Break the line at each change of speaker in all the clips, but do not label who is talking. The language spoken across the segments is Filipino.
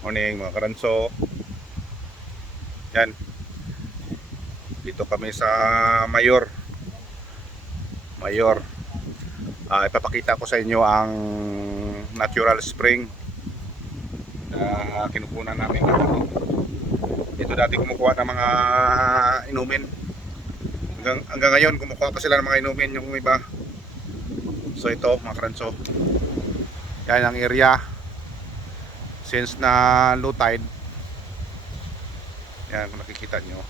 Morning mga karanso. Yan. Dito kami sa Mayor. Mayor. Ah, ipapakita ko sa inyo ang natural spring na kinukunan namin. Dito dati kumukuha ng mga inumin. Hanggang, hanggang ngayon kumukuha pa sila ng mga inumin yung iba. So ito mga karanso. Yan ang area since na low tide. Yan kung nakikita nyo.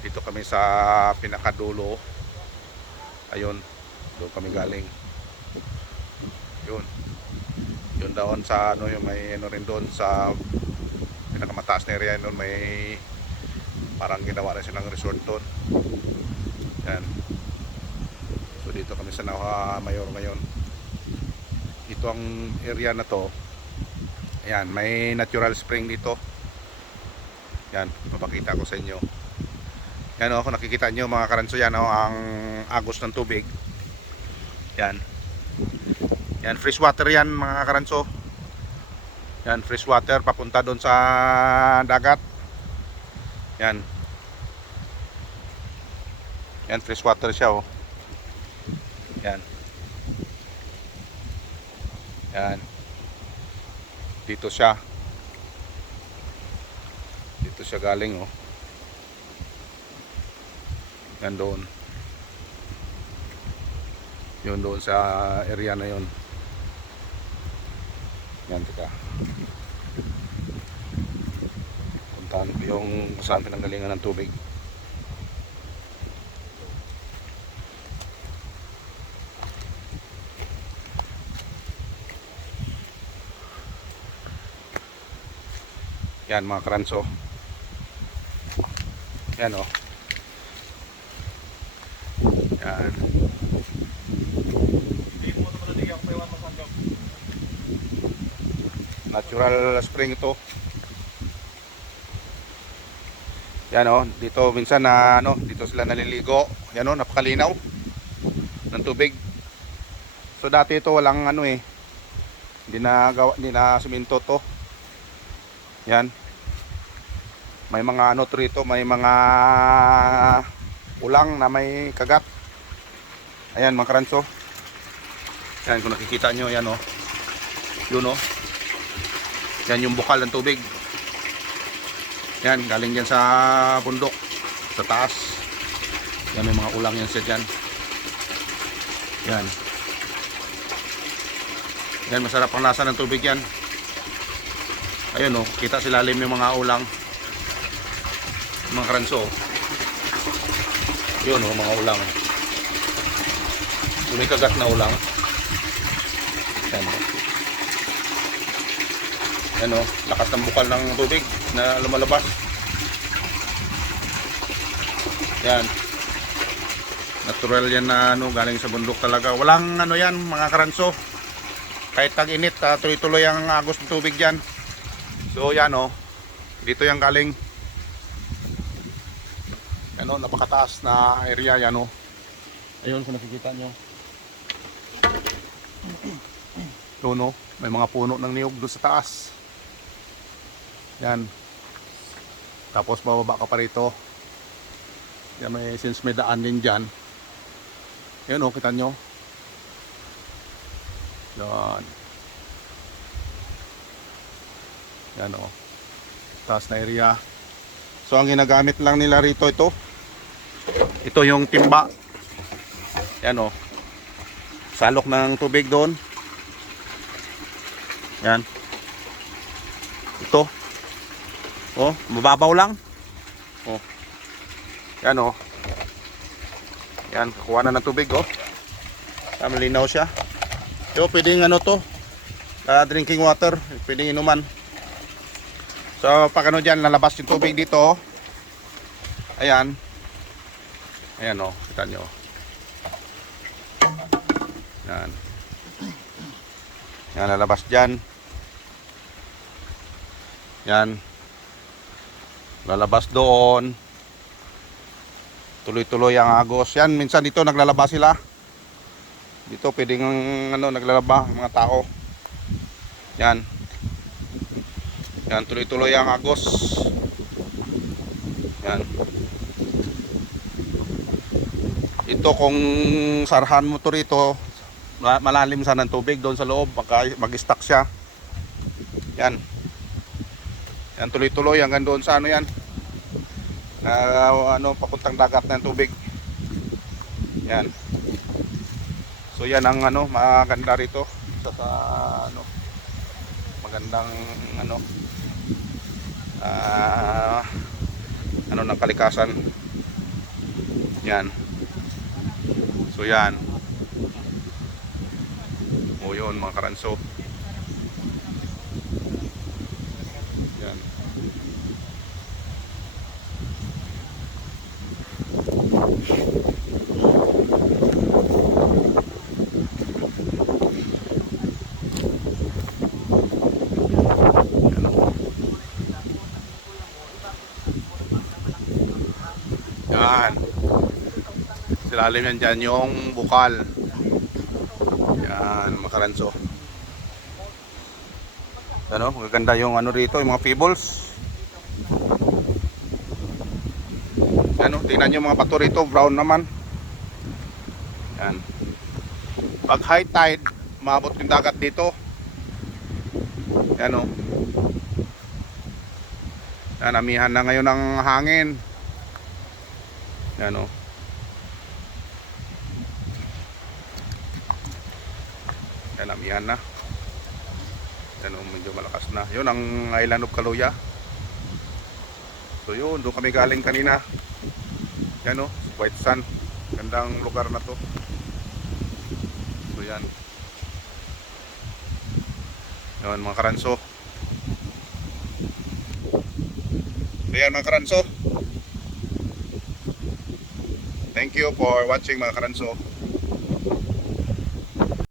Dito kami sa pinakadulo. Ayun doon kami galing. Yun. Yun doon sa ano yung may ano rin doon sa pinakamataas na area doon may parang ginawa rin silang resort doon. Yan. So dito kami sa Naha Mayor ngayon. Ito ang area na to Ayan, may natural spring dito. Yan, papakita ko sa inyo. Yan o, kung nakikita nyo mga karanso yan o, ang agos ng tubig. Yan. Yan, fresh water yan mga karanso. Yan, fresh water papunta doon sa dagat. Yan. Yan, fresh water siya o. Yan. Yan dito siya. Dito siya galing oh. Yan doon. Yun doon sa area na yun. Yan tika puntahan ko yung saan pinanggalingan ng tubig Yan mga karanso. Yan. Oh. Yan. Natural spring ito. Yan oh. dito minsan na ano, dito sila naliligo. Yan oh, napakalinaw ng tubig. So dati ito walang ano eh. Hindi na gawa, hindi na suminto to. Yan. May mga ano to rito, may mga ulang na may kagat. Ayan mga karanso. Yan kung nakikita nyo, yan o. Oh. Yun o. Oh. Yung bukal ng tubig. Yan, galing yan sa bundok. Sa taas. Yan may mga ulang yan siya dyan. Yan. Yan, masarap ang lasa ng tubig yan ayun oh, kita sa lalim yung mga ulang mga karanso yun oh, mga ulang. May kagat na ulang. Yan oh. yan oh, lakas ng bukal ng tubig na lumalabas. Yan natural yan na ano, galing sa bundok talaga. Walang ano yan mga karanso. Kahit tag-init, uh, tuloy-tuloy ang agos ng tubig dyan. So yan oh. Dito yung galing. Ano, napakataas na area yan oh. Ayun kung nakikita nyo. Doon oh, may mga puno ng niyog doon sa taas. Yan. Tapos bababa ka pa rito. Yan may since may daan din diyan. Ayun oh, kita nyo. Yan. Yan o. Taas na area. So ang ginagamit lang nila rito ito. Ito yung timba. Yan o. Salok ng tubig doon. Yan. Ito. Oh, mababaw lang. Oh. Yan oh. Yan, kuha na ng tubig oh. Ah, malinaw siya. Yo, pwedeng ano to? Uh, drinking water, pwedeng inuman. So pag ano dyan, lalabas yung tubig dito. oh. Ayan. Ayan o, oh, kita nyo. Yan. Yan, lalabas dyan. Yan. Lalabas doon. Tuloy-tuloy ang agos. Yan, minsan dito naglalaba sila. Dito pwedeng ano, naglalaba ang mga tao. Yan. Yan, tuloy-tuloy ang agos. Yan. Ito kung sarhan mo to rito, ma- malalim sana ng tubig doon sa loob, mag-stack siya. Yan. Yan tuloy-tuloy hanggang doon sa ano yan. Na ano papuntang dagat yung tubig. Yan. So yan ang ano maganda rito sa, sa ano magandang ano ah ano ng kalikasan. Yan. So yan. O yun mga karanso. Yan. Yan. Yan. Silalim yan dyan yung bukal. Yan, makaranso. Ano, magaganda yung ano rito, yung mga pebbles. Ano, tingnan nyo mga bato rito, brown naman. Yan. Pag high tide, maabot yung dagat dito. Yan o. Yan, amihan na ngayon ng hangin. Yan o. Yan, na. Yan o, medyo malakas na. Yun ang island of Kaluya. So yun, doon kami galing kanina. Yan o, White Sand. Gandang lugar na to. So yan. Yun mga karanso. So yan mga karanso. Thank you for watching mga karanso.